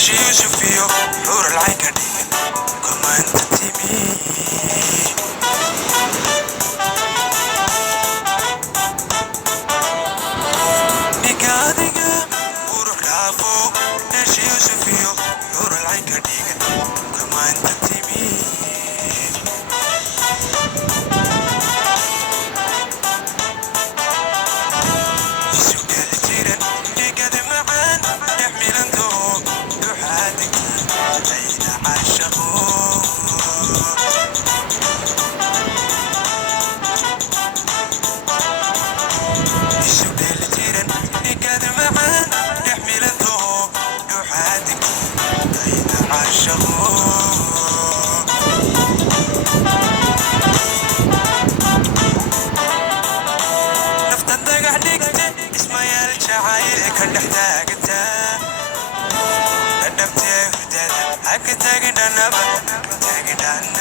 she used to feel you're like a demon. Come on, TV. Nigadiga, puro lavo. She used to feel you're like a demon. Come on, TV. I can take it another, take it another.